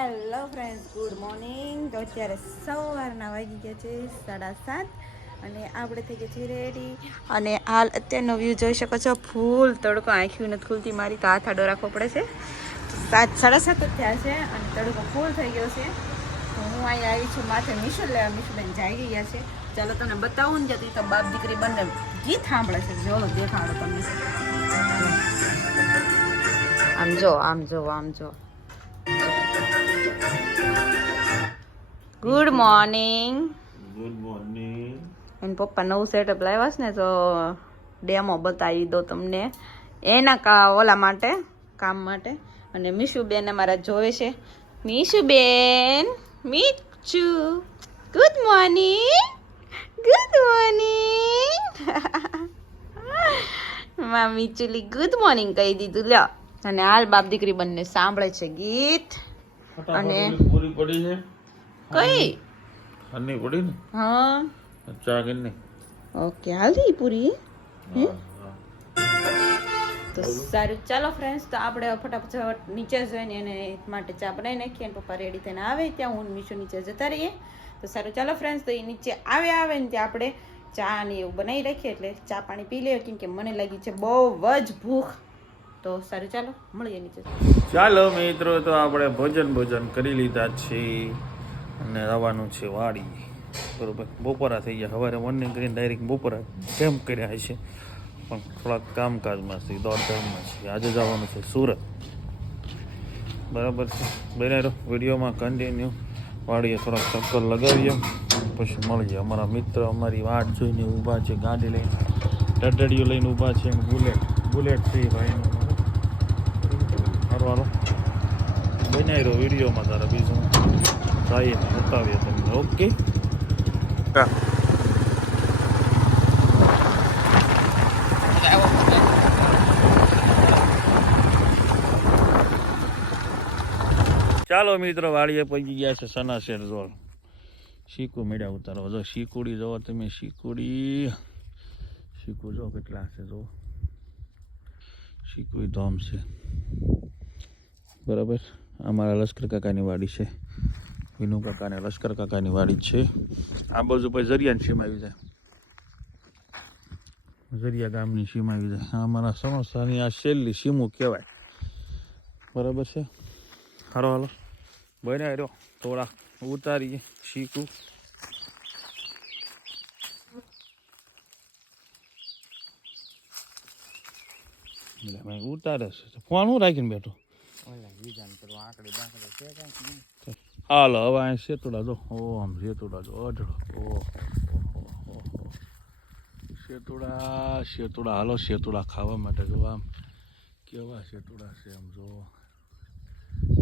Hello friends good morning તો અત્યારે સવારના વાગી ગયા છે સાડા સાત અને આપણે થઈ ગયા છીએ રેડી અને હાલ અત્યારનો વ્યૂ જોઈ શકો છો, ફૂલ તડકો આંખ્યું નથી ખુલતી, મારી તો હાથ આડો રાખવો પડે છે. સાત સાડા સાત જ થયા છે અને તડકો ફૂલ થઈ ગયો છે. તો હું અહીંયા આવી છું, માથે મિશન લેવા, મીશુબેન જઈ ગયા છે. ચાલો તમને બતાવું ને જતી તો બાપ દીકરી બંને ગીત સાંભળે છે. જો, દેખાડો તમને. આમ જો આમ જો આમ જો. ગુડ મોર્નિંગ ગુડ મોર્નિંગ એન પપ્પા નવું સેટઅપ લાવ્યા છે ને તો ડેમો બતાવી દો તમને. એના કા ઓલા માટે કામ માટે. અને મીશુબેન અમારા જોવે છે. મીશુબેન Michu good morning good morning મા મીચુલી ગુડ મોર્નિંગ કહી દીધું. લ્યો. અને હાલ બાપ દીકરી બંને સાંભળે છે ગીત. અને- પૂરી પડી છે. કઈ? ખાની પડી ને? હા. ચા નહીં ઓકે હાલથી પૂરી હા. તો સારું. ચાલો ફ્રેન્ડ્સ તો આપણે ફટાફટ નીચે જઈને એને માટે ચા બનાવી નાખીએ અને પપ્પા રેડી થઈને આવે. ત્યાં હું મીશો નીચે જતા રહીએ. તો સારું ચાલો ફ્રેન્ડ્સ તો એ નીચે આવે આવે ને ત્યાં આપણે ચા ને એવું બનાવી રાખીએ. એટલે ચા પાણી પી લઈએ કેમ કે મને લાગી છે બહુ જ ભૂખ. તો સારું ચાલો મળીએ નીચે. ચાલો મિત્રો તો આપણે ભોજન ભોજન કરી લીધા છે અને આવવાનું છે વાડી. બરોબર? બપોરા થઈ ગયા. સવારે મોર્નિંગ કરીને ડાયરેક્ટ બપોરા કેમ કર્યા છે. પણ થોડાક કામકાજમાં છે, દોડધામમાં છે. આજે જવાનું છે સુરત. બરાબર છે? બનાવ્યો વિડીયોમાં કન્ટિન્યુ વાડીએ થોડાક ચક્કર લગાવીએ. પછી મળીએ. અમારા મિત્ર, અમારી વાટ જોઈને ઊભા છે, ગાડી લઈને. ટટડીઓ લઈને ઊભા છે બુલેટ બુલેટ થઈ ભાઈનું. હારો હારો બનાવી રહ્યો વિડીયોમાં તારા બીજું. જઈએ બતાવીએ તમને ઓકે ચાલો મિત્રો વાડીએ પહોંચી ગયા છે સનાશેર ઝોલ શીકુ મેળ્યા ઉતારો જો શીકુડી જુઓ તમે શીકુડી શીકુ જો કેટલા છે જો. શીકુઈ ધોમ છે. બરાબર? અમારા લશ્કર કાકાની વાડી છે. વિનુ કાકાને લશ્કર કાકાની વાડી છે. આ બાજુ પછી ઝરિયાની સીમ આવી જાય. ઝરિયા ગામની સીમ આવી જાય. આ અમારા સમોસાની આ છેલ્લી સીમું કહેવાય. બરાબર છે? હાલો હાલો. બન્યા રહ્યો. થોડા ઉતારીએ શીખું. ઉતારે છે. ફોન હું રાખીને બેઠો? હાલો હવે અહીં શેતુડા જો. ઓ આમ શેતુડા જો. અઢળો. ઓ શેતુડા શેતુડા. હાલો શેતુડા ખાવા માટે જો આમ કેવા શેતુડા છે આમ જો.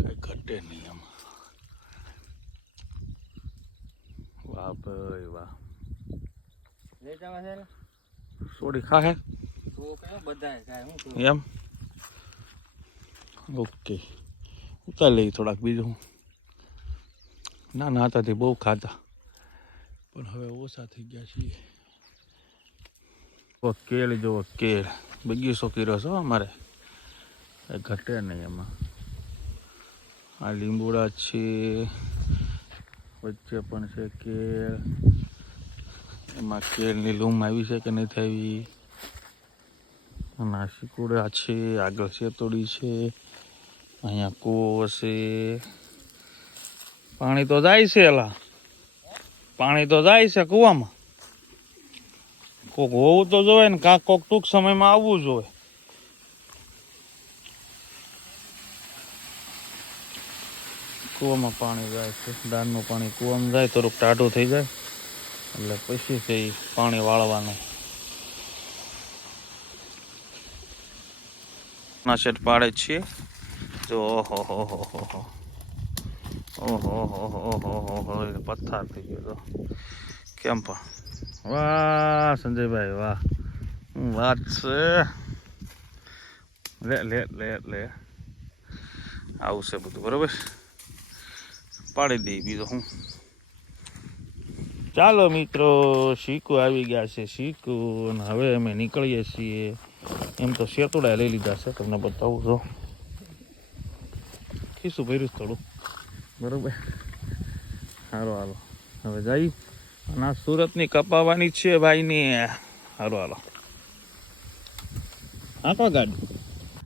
કઈ ઘટે નહીં આમ. વાહ ભાઈ વાહ. સોડી ખાહે એમ? ઓકે. ઉતાર લઈ થોડાક બીજું. ના ના હતાથી બહુ ખાતા પણ હવે ઓછા થઈ ગયા છીએ. કેળ જોવો કેળ. બગીચો કર્યો છો અમારે. એ ઘટે નહીં એમાં. આ લીંબુડા છે વચ્ચે પણ છે કેળ. એમાં કેળની લૂમ આવી છે કે નહીં આવી? નાસિકુડા છે આગળ શેતોડી છે અહીંયા કૂવો છે. પાણી તો જાય છે એલા. પાણી તો જાય છે કૂવામાં. કોક હોવું તો જોવે ને કાંક કોક ટૂંક સમયમાં આવવું જોઈએ. કૂવામાં પાણી જાય છે. દાળનું પાણી કૂવામાં જાય, થોડુંક ટાઢું થઈ જાય. એટલે પછી છે પાણી વાળવાનું. સેટ પાડે છીએ. જો હો હો હો હો. ઓહો હો હો હો હો હો એ પથ્થર થઈ ગયો તો. કેમ પણ? વાહ, સંજયભાઈ, વાહ. શું વાત છે? લે લે લે લે. આવું છે બધું, બરાબર? પાડી દઈ બીજો હું. ચાલો મિત્રો, શીકુ આવી ગયા છે, શીકુ. અને હવે અમે નીકળીએ છીએ. એમ તો શેતુડા લઈ લીધા છે, તમને બતાવું છો ખીસું ભર્યું થોડું. બરોબર. હારો, હાલો. હવે જઈ અને આ સુરતની કપાવવાની છે ભાઈની. હારો, હાલો. આખો ગાડી?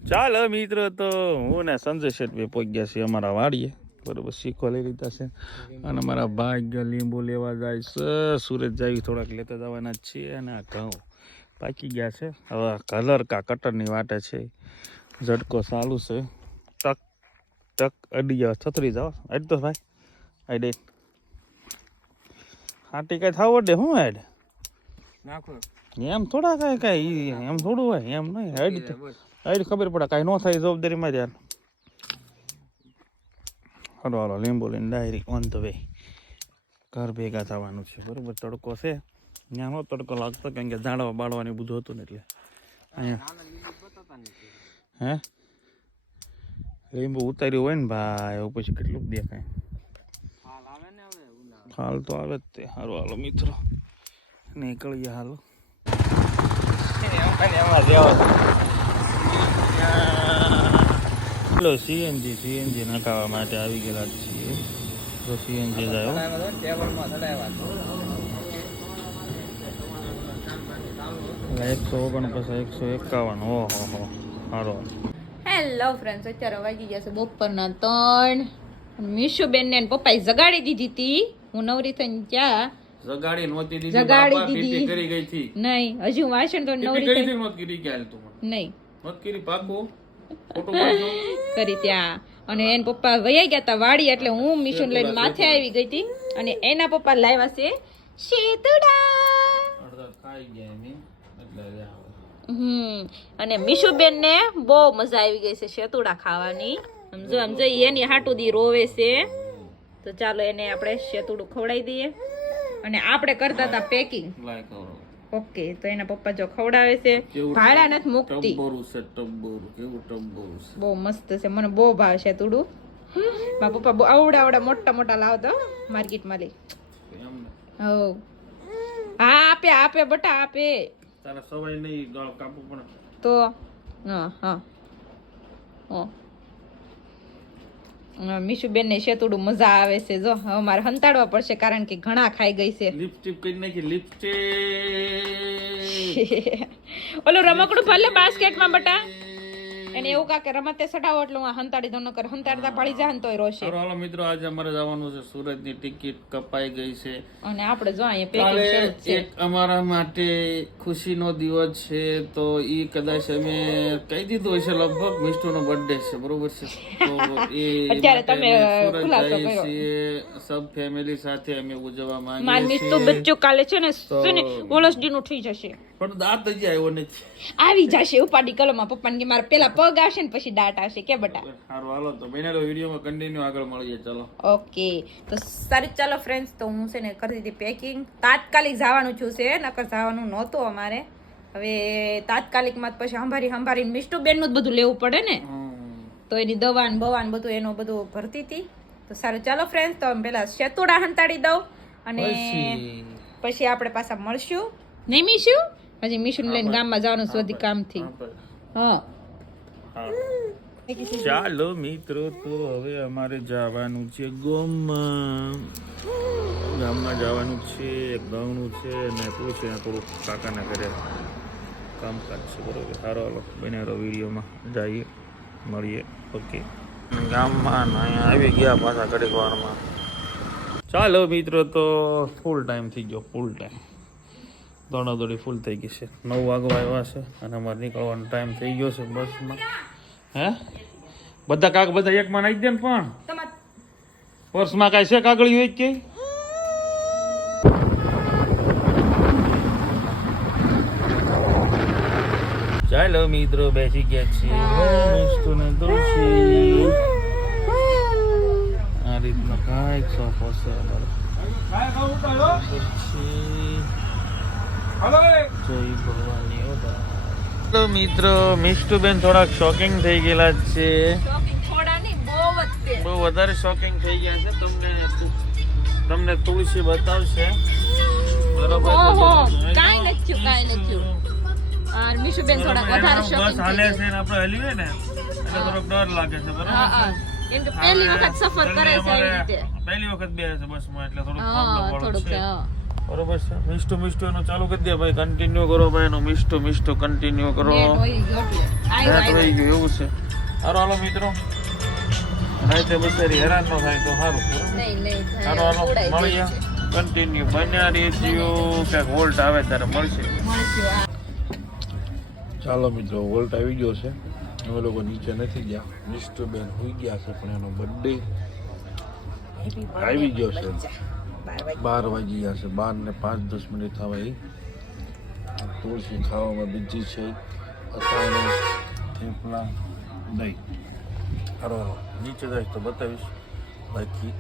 ચાલ મિત્રો, તો હું ને સંજય શેઠ ભાઈ પહોંચ્યા છીએ અમારા વાડીએ. બરોબર શીખો લઈ લીધા છે. અને અમારા ભાગ્ય લીંબુ લેવા જાય છે. સુરત જાવી થોડાક લેતા જવાના છીએ અને આ ઘઉં પાકી ગયા છે. હવે કલર કા કટરની વાટે છે. ઝટકો ચાલુ છે. ટક અડી જાવ છત્રી જાવ અડ તો ભાઈ અડે હાટી કઈ થાવ અડે હું એડ નાખો એમ થોડા કાંઈ કાંઈ એમ થોડું હોય એમ નહીં તો અડ ખબર પડે કાંઈ ન થાય જવાબદારીમાં ધ્યાન હલો હલો લીંબુ લઈને ડાયરી ઓન ધ વે ઘર ભેગા થવાનું છે બરોબર તડકો છે ત્યાં નો તડકો લાગતો કેમ કે ઝાડવા બાળવાની બધું હતું ને એટલે અહીંયા હે લીંબુ ઉતાર્યું હોય ને ભાઈ એવું પછી કેટલું દેખાય. હાલ તો આવે જ તે. હારું હાલો મિત્રો. નીકળીએ હાલો. ચલો સીએનજી સીએનજી નખાવા માટે આવી ગયેલા છીએ. તો સીએનજી જાય એકસો ઓગણપચાસ એકસો એકાવન. ઓહો હો. હારો હેલો ફ્રેન્ડ્સ અત્યારે વાગી ગયા છે બપોરના ત્રણ. મીશુબેન ને પપ્પાએ જગાડી દીધી હતી. હું નવરી થઈને ત્યાં જગાડી નહોતી દીધી જગાડી દીધી. કરી ગઈ હતી. નહીં હજુ વાસણ તો નવરી કરી હતી નહોતી કરી ગયા તું નહીં. મત કરી પાકો. કરી ત્યાં. અને એન પપ્પા વયા ગયા હતા વાડી એટલે હું મિશન લઈને માથે આવી ગઈ હતી. અને એના પપ્પા લાવ્યા છે શેતુડા. ખાઈ ગયા. હમ. અને મીશુબેન ને બહુ મજા આવી ગઈ છે શેતુડા ખાવાની. સમજો સમજો એની હાટુ દી રોવે છે. તો ચાલો એને આપણે શેતુડું ખવડાવી દઈએ. અને આપણે કરતા હતા પેકિંગ ઓકે તો એના પપ્પા જો ખવડાવે છે. ભાડા નથી મુકતી. બહુ મસ્ત છે મને બહુ ભાવે છે તુડું મારા પપ્પા બહુ આવડા આવડા મોટા મોટા લાવતા માર્કેટમાં લઈ. હો હા આપે આપે બટા આપે. તારે સવાય નહીં ગળ કાપવું પણ. તો હા હા. હા મીશુબેન ને શેતુડું મજા આવે છે જો. હવે મારે હંતાડવા પડશે કારણ કે ઘણા ખાઈ ગઈ છે. લિપસ્ટિક કરી નાખી લિપસ્ટિક ઓલું રમકડું ભલે બાસ્કેટમાં બટા. એને એવું કાકે રમતે સડાવો એટલે હું હંતાડી દઉં નકર હંતાડતા પડી જાય ને તોય રોશે. હાલો મિત્રો આજે અમારે જવાનું છે સુરતની ટિકિટ કપાઈ ગઈ છે. અને આપણે જો અહીંયા પેકિંગ શરૂ છે. એક અમારા માટે ખુશીનો દિવસ છે તો ઈ કદાચ અમે કહી દીધું હશે લગભગ મિસ્ટુનો બર્થડે છે બરોબર છે? તો એ અત્યારે તમે ખુલાસો કર્યો. સબ ફેમિલી સાથે અમે ઉજવવા માર માંગીએ છીએ. બચ્ચું કાલે છે ને છે ને ઓલસડી નું થઈ જશે. પણ દાંત હજી આવ્યો નથી. આવી જશે ઉપાડી કલમમાં પપ્પાને કે મારા પેલા પગ આવશે ને પછી દાંત આવશે કે બટા? સારું હાલો તો બનેલો વિડીયોમાં કન્ટિન્યુ આગળ મળીએ ચાલો. ઓકે તો સારું ચાલો ફ્રેન્ડ્સ તો હું છે ને કરી દીધી પેકિંગ તાત્કાલિક જવાનું છું છે નકર જવાનું નહોતું અમારે. હવે તાત્કાલિકમાં જ પછી સંભારી સંભારી મિસ્ટુ બેનનું જ બધું લેવું પડે ને. તો એની દવા ને બવા બધું એનું બધું ભરતી હતી. તો સારું ચાલો ફ્રેન્ડ્સ તો પેલા શેતુડા હંતાડી દઉં અને પછી? આપણે પાછા મળશું. નહીં મીશું હજી મિશન લઈને ગામમાં જવાનું શોધી કામથી. હા ચાલો મિત્રો તો હવે અમારે જવાનું છે ગામમાં. ગામમાં જવાનું છે ગામનું છે અને પેલું છે થોડુંક કાકાના ઘરે કામકાજ છે બરોબર. સારો હાલો બનેરો વિડીયોમાં. જઈએ મળીએ. ઓકે. ગામમાં અહીંયા આવી ગયા પાછા ઘડીક વારમાં. ચાલો મિત્રો તો ફૂલ ટાઈમ થઈ ગયો ફૂલ ટાઈમ દોડાદોડી ફૂલ થઈ ગઈ છે. નવ વાગવા આવ્યા છે અને અમારે નીકળવાનો ટાઈમ થઈ ગયો છે બસમાં હે? બધા કાગ બધા એકમાં નાખી દે ને પણ. પર્સમાં કાંઈ છે કાગળી હોય કે? ચાલો મિત્રો, બેસી ગયા છીએ. આ રીતનો કાંઈક સોફો છે અમારો. તો મિત્રો મિસ્ટુબેન થોડાક શોકિંગ થઈ ગયેલા છે. બહુ વધારે શોકિંગ થઈ ગયા છે. તમને તમને તુલસી બતાવશે. બરોબર કાંઈ નથી કાંઈ નથી થયું. આ થોડાક વધારે બસ હાલે છે ને આપણે હલીએ ને એટલે થોડોક ડર લાગે છે બરોબર હા કેમ કે પહેલી વખત સફર કરે છે એ રીતે. પહેલી વખત બે છે બસમાં એટલે થોડું પ્રોબ્લેમ થોડુંક છે. બરોબર છે? મિસ્ટુ મિસ્ટુ એનું ચાલુ કરી દે ભાઈ કન્ટિન્યુ કરો ભાઈ એનો. મિસ્ટુ મિસ્ટુ કન્ટિન્યુ કરો. નેટ ગયો વહી ગયું એવું છે. હારો હાલો મિત્રો. રાતે બસારી હેરાન ન થાય તો સારું. હારો હાલો મળીએ. કન્ટિન્યુ બન્યા રેજ્યો ક્યાંક વોલ્ટ આવે ત્યારે મળશે. ચાલો મિત્રો વોલ્ટ આવી ગયો છે. અમે લોકો નીચે નથી ગયા. મિસ્ટર બેન હોઈ ગયા છે પણ એનો બર્થડે આવી ગયો છે. બાર વાગી ગયા છે. બાર ને પાંચ દસ મિનિટ થવા એ તુલસી ખાવામાં બીજી છે. અત્યારે થેપલા દહીં. હારો હારો. નીચે જાય તો બતાવીશ. બાકી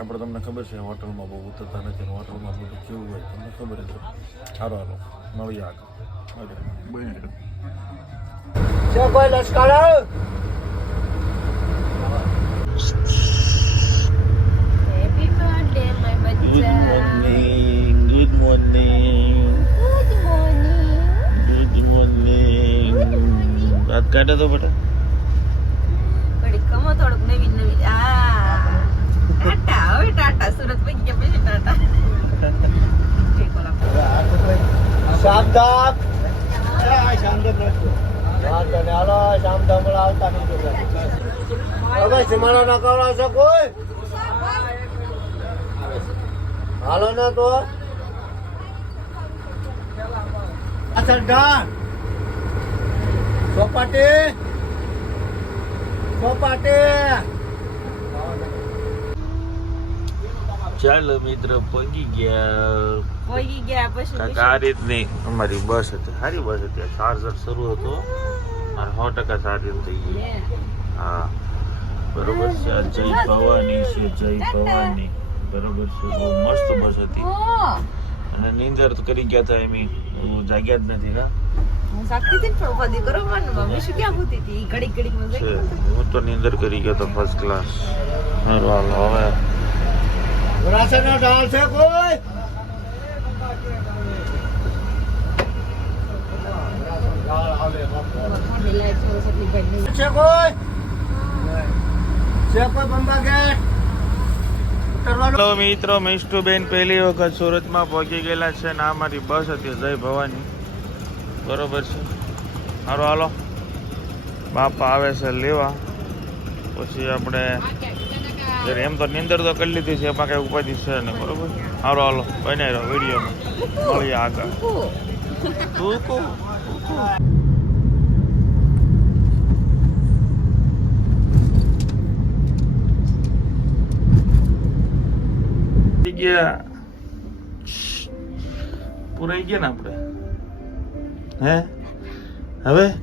આપણે તમને ખબર છે હોટલમાં બહુ ઉતરતા નથી હોટલમાં બધું કેવું હોય તમને ખબર જ છે હારો હારો. મળીએ આગળ. બને કોઈ Happy Good morning. કાઢે તો બેટા કમો થોડુંક. આ. ટાટા, હવે ટાટા. સુરત પહોંચી ગયા પછી ટાટા. ઠીક, ઓલા. હાલો ને તો. અસરદાર ચોપાટી ચોપાટી ચાલો મિત્ર પગી ગયા. પહોંચી ગયા પછી આ રીતની અમારી બસ હતી સારી બસ હતી. ચાર્જર શરૂ હતો. અને સો ટકા ચાર્જિંગ થઈ ગયું હા. બરોબર છે. આ જય ભવાની છે જય ભવાની. બરોબર છે બહુ મસ્ત બસ હતી. અને નીંદર તો કરી ગયા હતા એમી. હું જાગ્યા જ નથી ના હું જાગતી હતી પણ ઉપાધિ કરો મને મમ્મી શું ક્યાં હોતી હતી? ઈ ઘડીક ઘડીકમાં હું તો નીંદર કરી ગયો તો ફર્સ્ટ ક્લાસ હાલો હાલો હવે. રાસનનો ઢાળ છે કોઈ? છે એટલી ભાઈ નહીં. છે કોઈ? છે કોઈ બંબા ગેટ ઉતરવાનું હેલો મિત્રો મિષ્ટુબેન પહેલી વખત સુરતમાં પહોંચી ગયેલા છે ને આ મારી બસ હતી જય ભવાની. બરોબર છે. હારો હાલો. બાપા આવે છે લેવા. પછી આપણે એમ તો નિંદર તો કરી લીધી છે એમાં કઈ ઉપાધિ છે ને બરોબર? હારો હાલો બને રહ્યો વિડીયોમાં. મળીએ આગળ. ઓહ, ગયા. પુરાઈ ગયા ને આપણે? હે? હવે?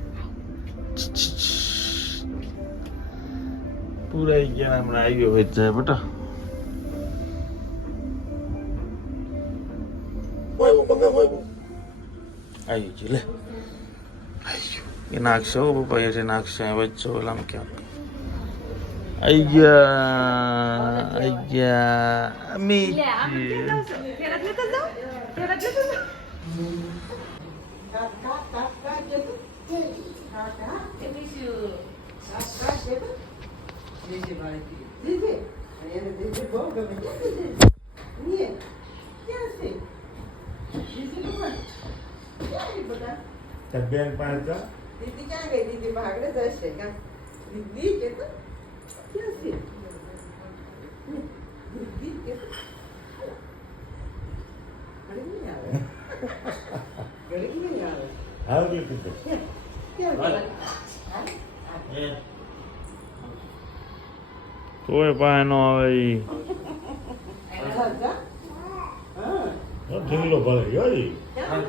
પુરાઈ ગયા હમણાં આવ્યો હોય જાય બેટા આવી ગયું લે. આવી ગયું. એ નાખશે પપ્પા એ નાખશે વચ્ચે ઓલામાં ક્યાંક આવી ગયા આવી ગયા અમી લે, આમ કેમ જાઉં છું? ફેરત લેતા જાઉં? ફેરત લેતા જાઉં? બેન પાસે દીદી ક્યાં ગઈ દીદી ભાગડે જશે કા દીદી કે તો ક્યાં છે દીદી કે તો ઘડી નહીં આવે ઘડી નહીં આવે આવી કીધું ક્યાં કોઈ પાસે નો આવે ઈ રાજા હા ઢીંગલો ભલે ગયો ઈ. ક્યાં